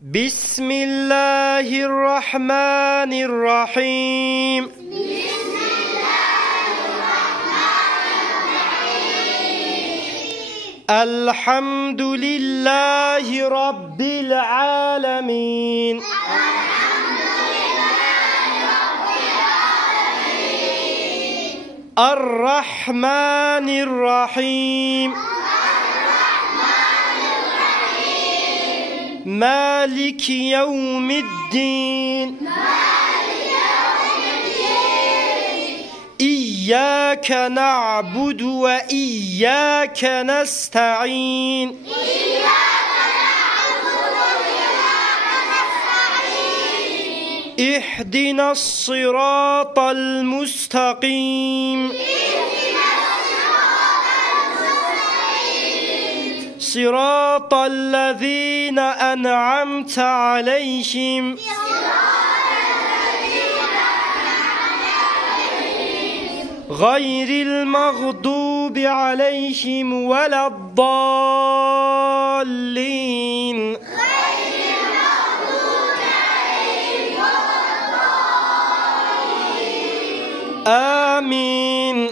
بسم الله الرحمن الرحيم. الحمد لله رب العالمين. الرحمن الرحيم. مالك يوم الدين. إياك نعبد وإياك نستعين. اهدنا الصراط المستقيم. صراط الذين أنعمت عليهم غير المغضوب عليهم ولا الضالين. آمين.